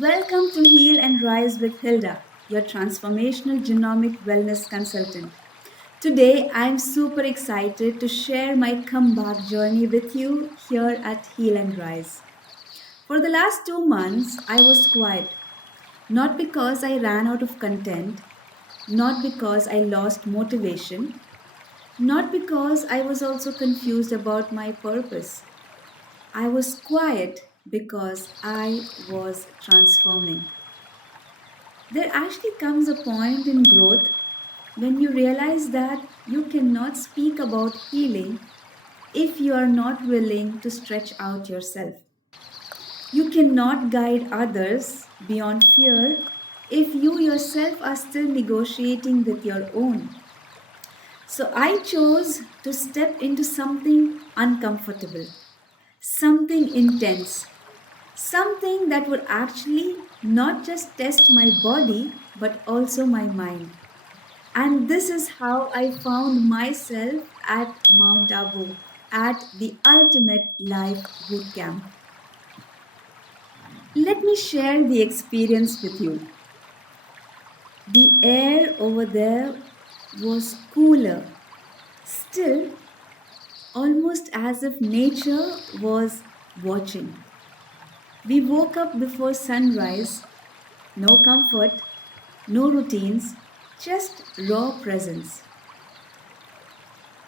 Welcome to Heal and Rise with Hilda, your transformational genomic wellness consultant. Today, I'm super excited to share my comeback journey with you here at Heal and Rise. For the last 2 months, I was quiet, not because I ran out of content, not because I lost motivation, not because I was also confused about my purpose. I was quiet because I was transforming. There actually comes a point in growth when you realize that you cannot speak about healing if you are not willing to stretch out yourself. You cannot guide others beyond fear if you yourself are still negotiating with your own. So I chose to step into something uncomfortable, something intense, something that would actually not just test my body but also my mind. And this is how I found myself at Mount Abu at the Ultimate Life Bootcamp. Let me share the experience with you. The air over there was cooler, still, almost as if nature was watching. We woke up before sunrise, no comfort, no routines, just raw presence.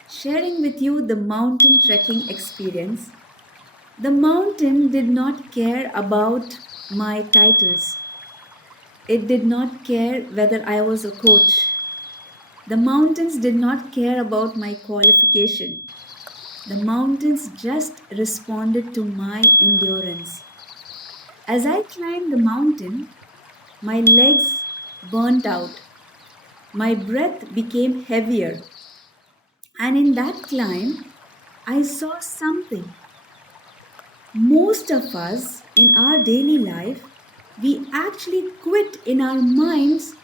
Sharing with you the mountain trekking experience. The mountain did not care about my titles. It did not care whether I was a coach. The mountains did not care about my qualification. The mountains just responded to my endurance. As I climbed the mountain, my legs burnt out. My breath became heavier. And in that climb, I saw something. Most of us in our daily life, we actually quit in our minds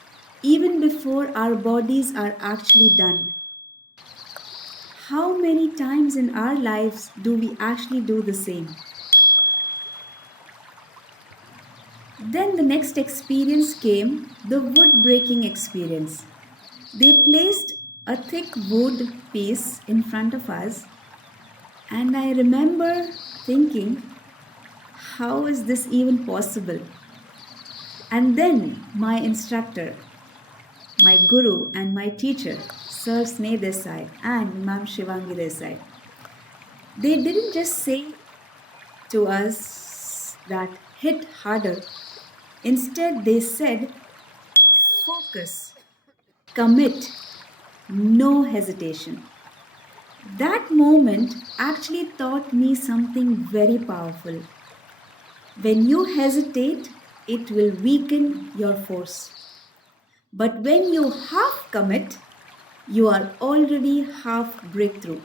even before our bodies are actually done. How many times in our lives do we actually do the same? Then the next experience came, the wood breaking experience. They placed a thick wood piece in front of us, and I remember thinking, how is this even possible? And then my instructor, my guru, and my teacher, Sir Sneh Desai and Ma'am Shivangi Desai, they didn't just say to us that hit harder. Instead, they said focus, commit, no hesitation. That moment actually taught me something very powerful. When you hesitate, it will weaken your force. But when you half commit, you are already half breakthrough.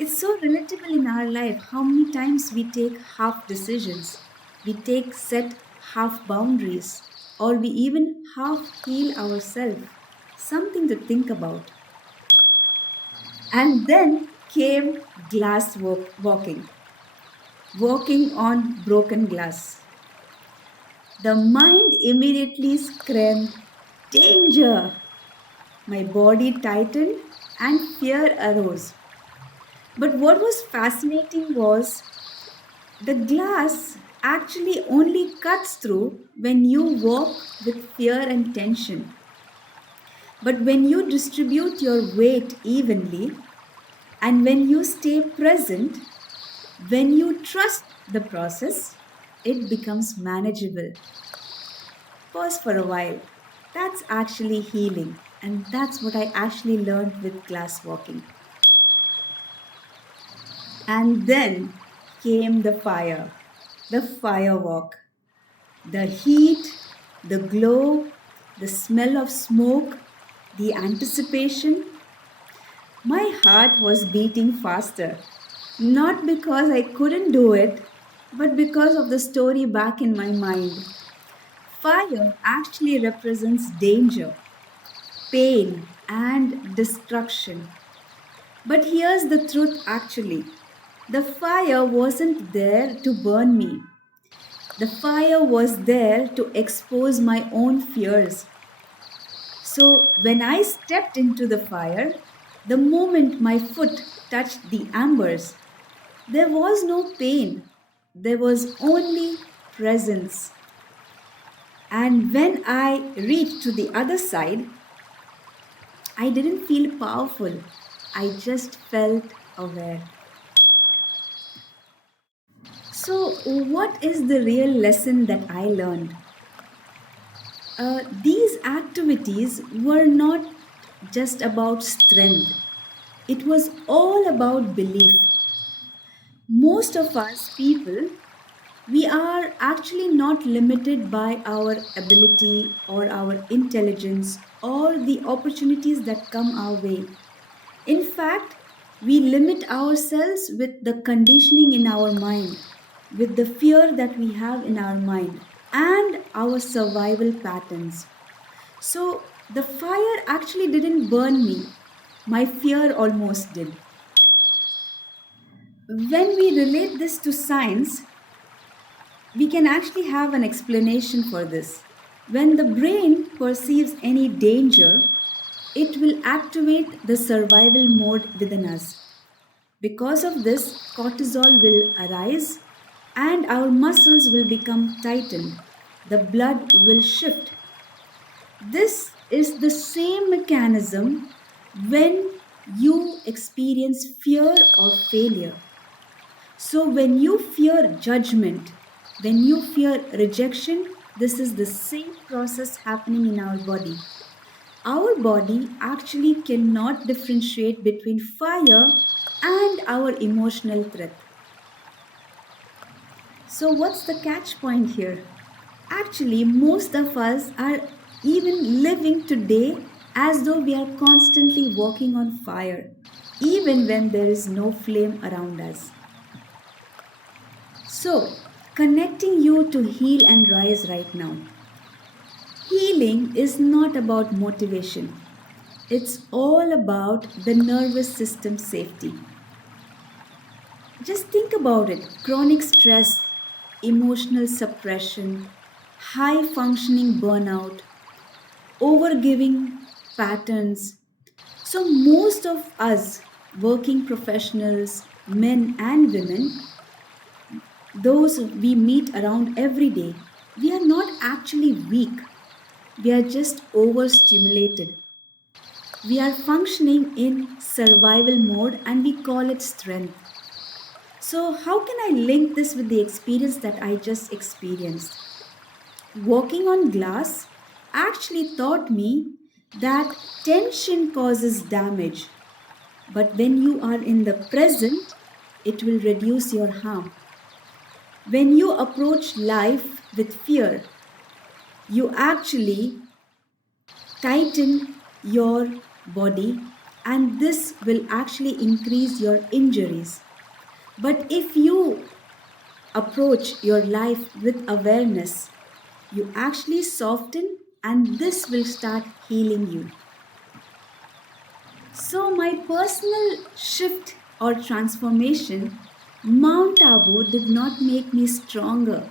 It's so relatable in our life how many times we take half decisions, we take set half boundaries, or we even half heal ourselves. Something to think about. And then came walking, walking on broken glass. The mind immediately screamed, danger! My body tightened and fear arose. But what was fascinating was the glass actually only cuts through when you walk with fear and tension. But when you distribute your weight evenly and when you stay present, when you trust the process, it becomes manageable. Pause for a while. That's actually healing. And that's what I actually learned with glass walking. And then came the fire walk. The heat, the glow, the smell of smoke, the anticipation. My heart was beating faster. Not because I couldn't do it, but because of the story back in my mind. Fire actually represents danger, pain, and destruction. But here's the truth actually, the fire wasn't there to burn me, The fire was there to expose my own fears. So when I stepped into the fire, the moment my foot touched the embers, there was no pain, there was only presence. And when I reached to the other side, I didn't feel powerful, I just felt aware. So, what is the real lesson that I learned? These activities were not just about strength, it was all about belief. Most of us people, we are actually not limited by our ability or our intelligence or the opportunities that come our way. In fact, we limit ourselves with the conditioning in our mind, with the fear that we have in our mind, and our survival patterns. So, the fire actually didn't burn me, my fear almost did. When we relate this to science, we can actually have an explanation for this. When the brain perceives any danger, it will activate the survival mode within us. Because of this, cortisol will arise and our muscles will become tightened. The blood will shift. This is the same mechanism when you experience fear or failure. So, when you fear judgment, when you fear rejection, this is the same process happening in our body. Our body actually cannot differentiate between fire and our emotional threat. So, what's the catch point here? Actually, most of us are even living today as though we are constantly walking on fire, even when there is no flame around us. So, connecting you to heal and rise right now. Healing is not about motivation, it's all about the nervous system safety. Just think about it: chronic stress, emotional suppression, high functioning burnout, overgiving patterns. So, most of us, working professionals, men and women, those we meet around every day, we are not actually weak, we are just overstimulated. We are functioning in survival mode and we call it strength. So, how can I link this with the experience that I just experienced? Walking on glass actually taught me that tension causes damage, but when you are in the present, it will reduce your harm. When you approach life with fear, you actually tighten your body, and this will actually increase your injuries. But if you approach your life with awareness, you actually soften, and this will start healing you. So, my personal shift or transformation, Mount Abu did not make me stronger.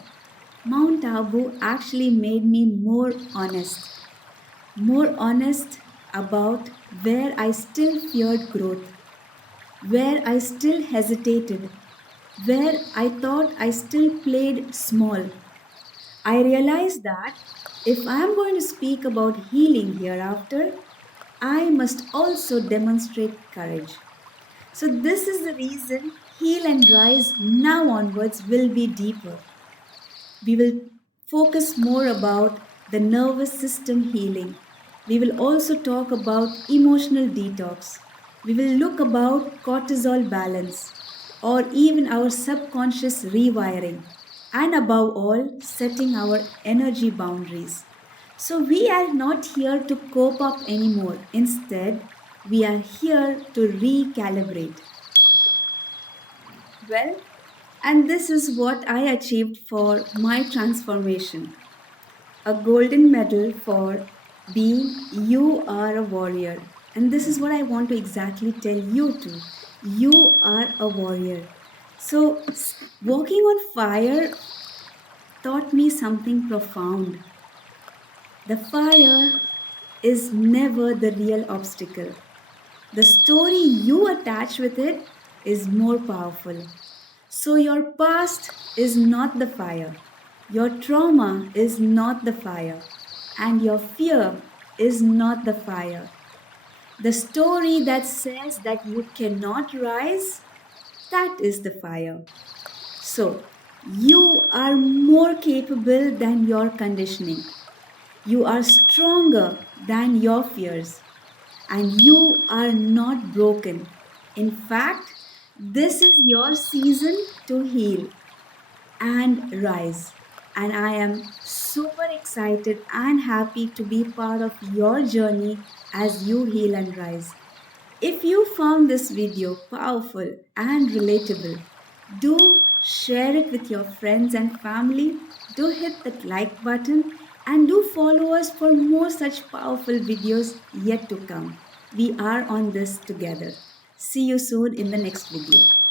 Mount Abu actually made me more honest about where I still feared growth, where I still hesitated, where I thought I still played small. I realized that if I am going to speak about healing hereafter, I must also demonstrate courage. So, this is the reason Heal and Rise now onwards will be deeper. We will focus more about the nervous system healing. We will also talk about emotional detox. We will look about cortisol balance or even our subconscious rewiring, and above all, setting our energy boundaries. So, we are not here to cope up anymore. Instead, we are here to recalibrate. Well, and this is what I achieved for my transformation: a golden medal for being You Are a Warrior. And this is what I want to exactly tell you too. You are a warrior. So, walking on fire taught me something profound. The fire is never the real obstacle. The story you attach with it is more powerful. So, your past is not the fire, your trauma is not the fire, and your fear is not the fire. The story that says that you cannot rise, that is the fire. So, you are more capable than your conditioning. You are stronger than your fears. And you are not broken. In fact, this is your season to heal and rise. And I am super excited and happy to be part of your journey as you heal and rise. If you found this video powerful and relatable, do share it with your friends and family. Do hit that like button and do follow us for more such powerful videos yet to come. We are on this together. See you soon in the next video.